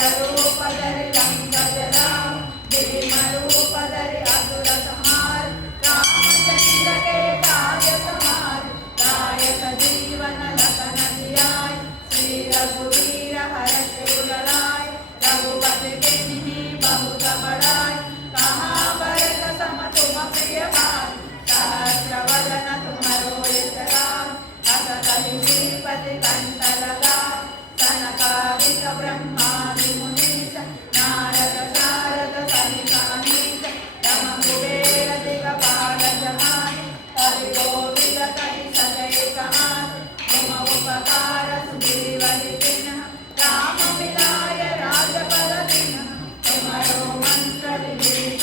रूप धरि लंक जलाओ, भीम रूप धरि असुर संहार, रामचंद्र के काज सवार, लायक जीवन लखन जियाय, श्री रघुवीर हर्ष उर लाय, रघुपति कीन्ही बहुत बड़ाई, कहाँ भरत सम तुम प्रिय भाई, सहस्र वदन तुम्हरो यश गान, अस कहि श्रीपति कंठ लगाओ, सनकादिक ब्रह्मादि मुनीश, नारद शारद सहित अनीश, यम कुबेर दिगपाल जहान, हरि गोविंद कहि सजय कहान, तुम उपकार सुग्रीव कीन्ह, राम मिलाय राजपद दीन्ह, तुम्हरो मंत्र विभीषण